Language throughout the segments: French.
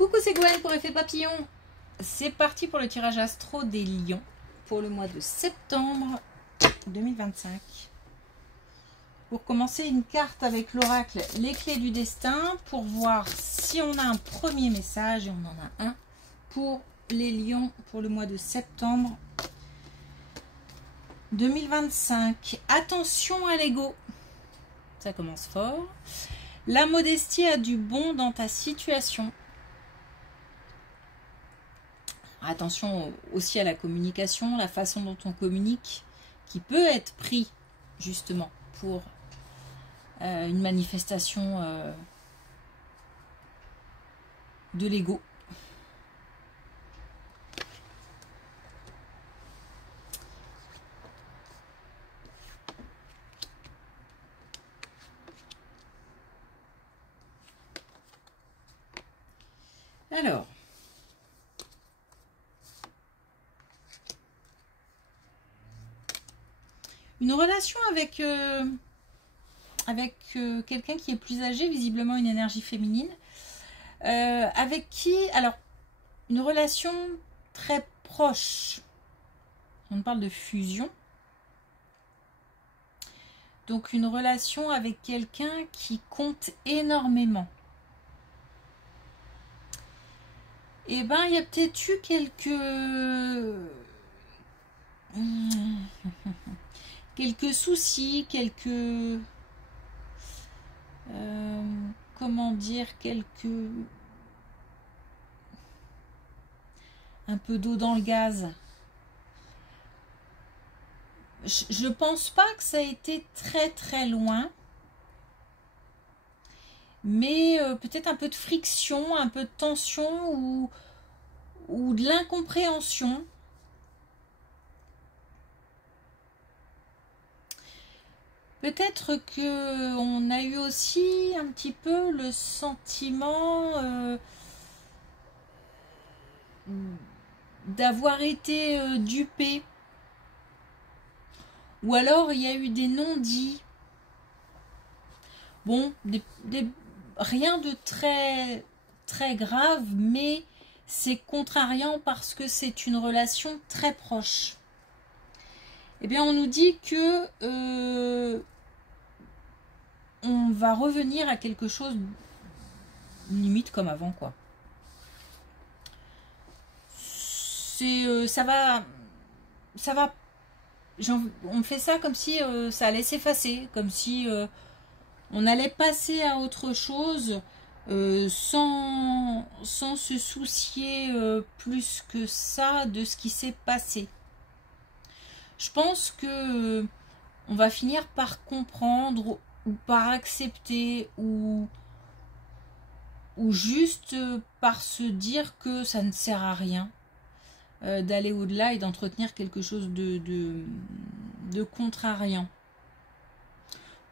Coucou, c'est Gwen pour Effet Papillon. C'est parti pour le tirage astro des lions pour le mois de septembre 2025. Pour commencer, une carte avec l'oracle Les Clés du Destin pour voir si on a un premier message, et on en a un pour les lions pour le mois de septembre 2025. Attention à l'ego, ça commence fort. La modestie a du bon dans ta situation. Attention aussi à la communication, la façon dont on communique, qui peut être pris justement pour une manifestation de l'ego. Alors, une relation avec quelqu'un qui est plus âgé, visiblement une énergie féminine, avec qui, alors, une relation très proche. On parle de fusion. Donc, une relation avec quelqu'un qui compte énormément. Eh bien, il y a peut-être eu quelques soucis, comment dire, un peu d'eau dans le gaz. Je pense pas que ça a été très loin, mais peut-être un peu de friction, un peu de tension ou de l'incompréhension. Peut-être que on a eu aussi un petit peu le sentiment d'avoir été dupé. Ou alors il y a eu des non-dits. Bon, rien de très grave, mais c'est contrariant parce que c'est une relation très proche. Eh bien, on nous dit que on va revenir à quelque chose limite comme avant, quoi. Ça va, on fait ça comme si ça allait s'effacer, comme si on allait passer à autre chose sans se soucier plus que ça de ce qui s'est passé. Je pense que on va finir par comprendre ou par accepter ou juste par se dire que ça ne sert à rien d'aller au-delà et d'entretenir quelque chose de contrariant.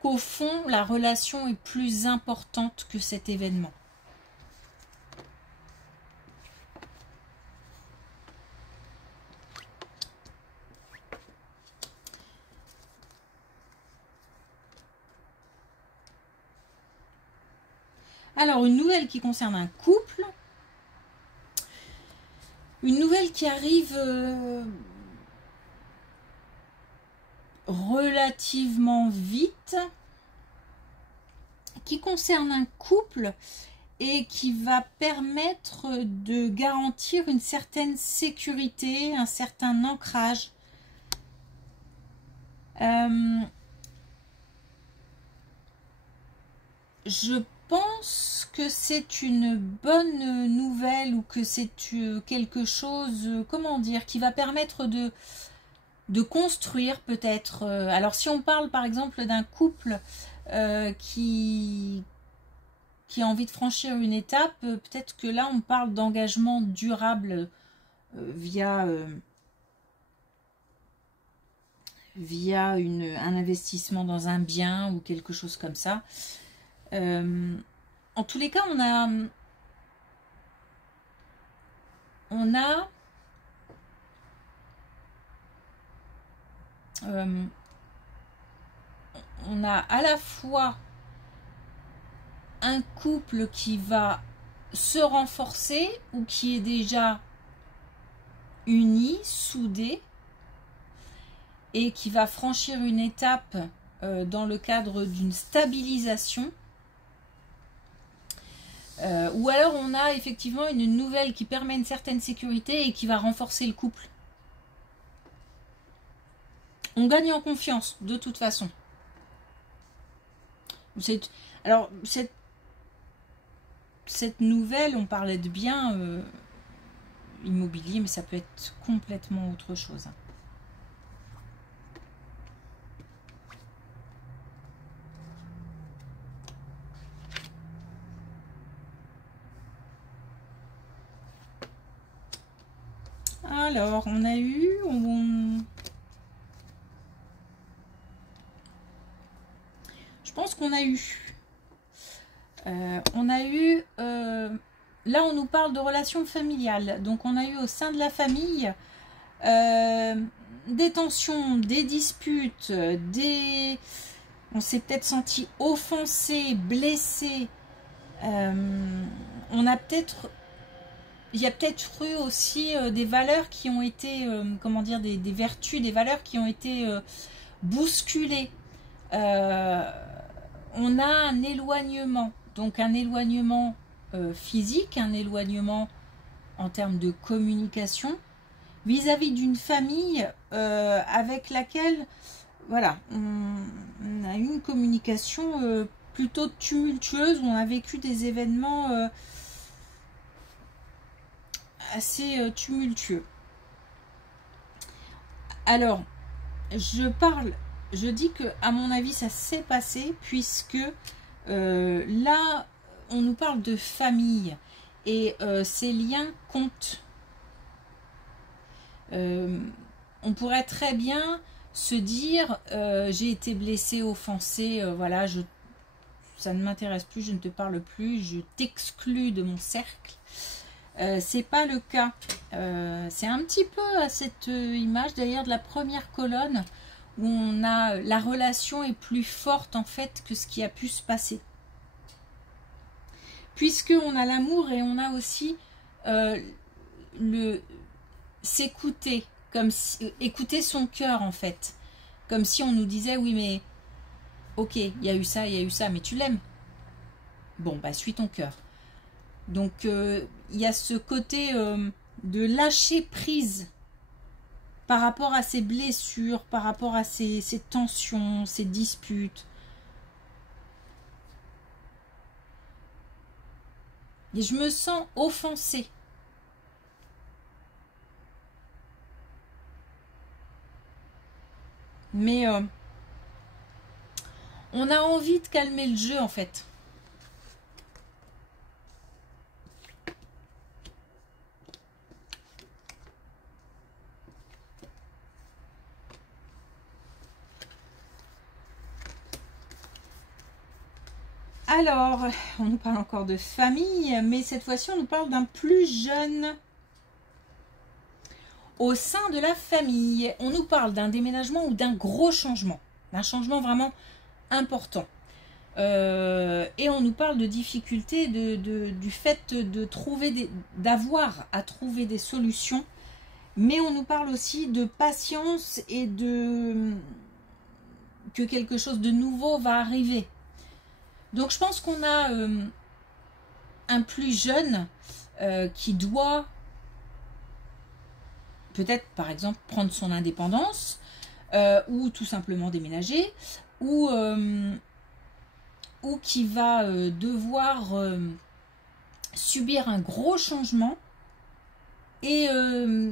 Qu'au fond, la relation est plus importante que cet événement. Alors, une nouvelle qui concerne un couple. Une nouvelle qui arrive relativement vite, qui concerne un couple et qui va permettre de garantir une certaine sécurité, un certain ancrage. Je pense que c'est une bonne nouvelle ou que c'est quelque chose, comment dire, qui va permettre de construire peut-être. Alors si on parle par exemple d'un couple qui a envie de franchir une étape, peut-être que là on parle d'engagement durable via un investissement dans un bien ou quelque chose comme ça. En tous les cas, on a à la fois un couple qui va se renforcer ou qui est déjà uni, soudé, et qui va franchir une étape dans le cadre d'une stabilisation. Ou alors on a effectivement une nouvelle qui permet une certaine sécurité et qui va renforcer le couple. On gagne en confiance de toute façon. Alors cette nouvelle, on parlait de bien immobilier, mais ça peut être complètement autre chose. Alors, on a eu... Je pense qu'on a eu... là, on nous parle de relations familiales. Donc, on a eu au sein de la famille des tensions, des disputes, on s'est peut-être senti offensé, blessé. On a peut-être... Il y a peut-être eu aussi des valeurs qui ont été, comment dire, des vertus, des valeurs qui ont été bousculées. On a un éloignement, donc un éloignement physique, un éloignement en termes de communication vis-à-vis d'une famille avec laquelle, voilà, on a eu une communication plutôt tumultueuse, où on a vécu des événements assez tumultueux. Alors, je dis que à mon avis ça s'est passé, puisque là on nous parle de famille et ces liens comptent. On pourrait très bien se dire j'ai été blessé, offensé, voilà, ça ne m'intéresse plus, je ne te parle plus, je t'exclus de mon cercle. C'est pas le cas. C'est un petit peu à cette image d'ailleurs de la première colonne, où on a la relation est plus forte en fait que ce qui a pu se passer, puisque on a l'amour et on a aussi le s'écouter, comme si, écouter son cœur en fait, comme si on nous disait oui mais ok, il y a eu ça, mais tu l'aimes, bon bah suis ton cœur. Donc il y a ce côté de lâcher prise par rapport à ces blessures, par rapport à ces tensions, ces disputes. Et je me sens offensée. Mais on a envie de calmer le jeu en fait. Alors, on nous parle encore de famille, mais cette fois-ci, on nous parle d'un plus jeune au sein de la famille. On nous parle d'un déménagement ou d'un gros changement, d'un changement vraiment important. Et on nous parle de difficultés, du fait de trouver d'avoir à trouver des solutions, mais on nous parle aussi de patience et que quelque chose de nouveau va arriver. Donc je pense qu'on a un plus jeune qui doit peut-être par exemple prendre son indépendance ou tout simplement déménager, ou qui va devoir subir un gros changement, et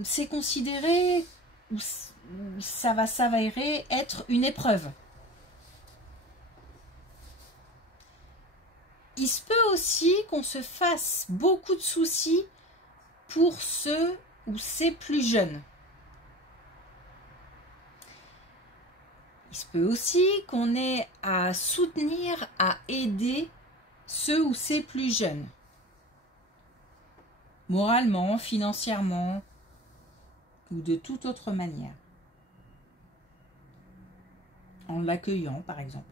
c'est considéré, ou ça va s'avérer être une épreuve. Il se peut aussi qu'on se fasse beaucoup de soucis pour ceux ou ces plus jeunes. Il se peut aussi qu'on ait à soutenir, à aider ceux ou ces plus jeunes. Moralement, financièrement ou de toute autre manière. En l'accueillant par exemple.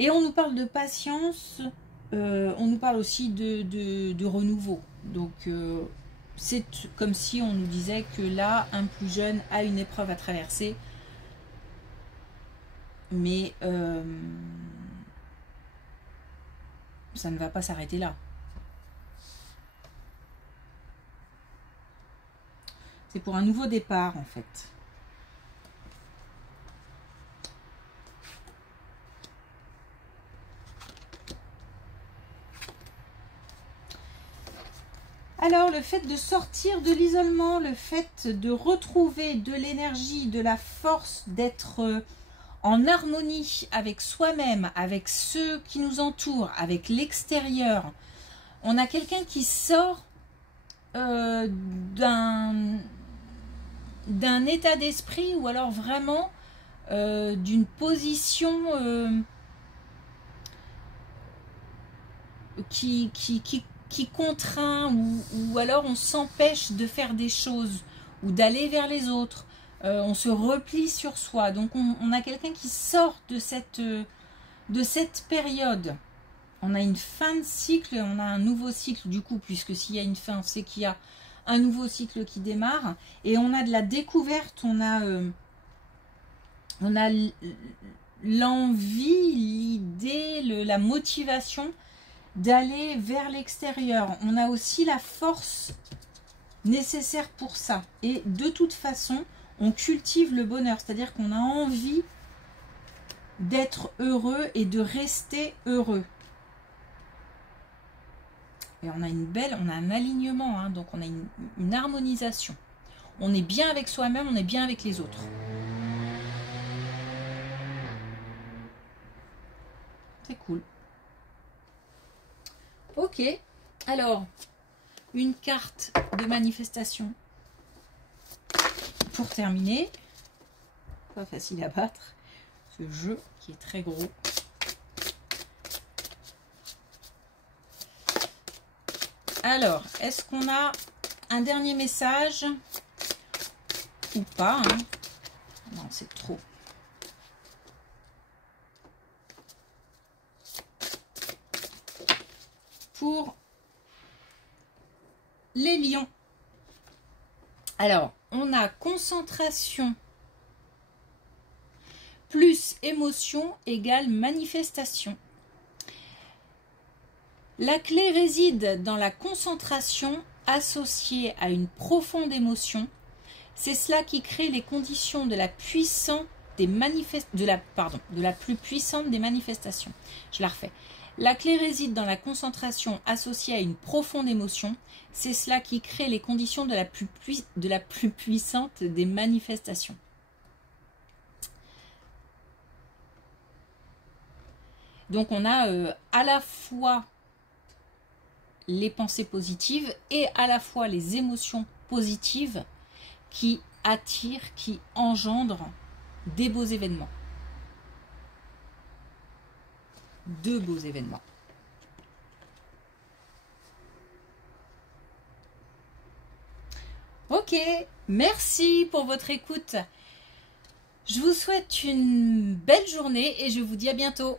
Et on nous parle de patience on nous parle aussi de renouveau. Donc, c'est comme si on nous disait que là, un plus jeune a une épreuve à traverser. Mais ça ne va pas s'arrêter là. C'est pour un nouveau départ, en fait. Alors, le fait de sortir de l'isolement, le fait de retrouver de l'énergie, de la force, d'être en harmonie avec soi-même, avec ceux qui nous entourent, avec l'extérieur. On a quelqu'un qui sort d'un état d'esprit ou alors vraiment d'une position qui contraint ou alors on s'empêche de faire des choses ou d'aller vers les autres. On se replie sur soi. Donc on a quelqu'un qui sort de cette période. On a une fin de cycle, on a un nouveau cycle du coup, puisque s'il y a une fin, c'est qu'il y a un nouveau cycle qui démarre. Et on a de la découverte, on a l'envie, l'idée, la motivation d'aller vers l'extérieur. On a aussi la force nécessaire pour ça. Et de toute façon, on cultive le bonheur, c'est-à-dire qu'on a envie d'être heureux et de rester heureux. Et on a un alignement, hein, donc on a une harmonisation. On est bien avec soi-même, on est bien avec les autres. C'est cool. Ok, alors, une carte de manifestation pour terminer. Pas facile à battre, ce jeu qui est très gros. Alors, est-ce qu'on a un dernier message ou pas, hein? Non, c'est trop. Pour les lions. Alors, on a concentration plus émotion égale manifestation. La clé réside dans la concentration associée à une profonde émotion. C'est cela qui crée les conditions de la plus puissante des manifestations. Je la refais. La clé réside dans la concentration associée à une profonde émotion. C'est cela qui crée les conditions de la plus puissante des manifestations. Donc on a à la fois les pensées positives et à la fois les émotions positives qui attirent, qui engendrent des beaux événements. De beaux événements. Ok, merci pour votre écoute. Je vous souhaite une belle journée et je vous dis à bientôt.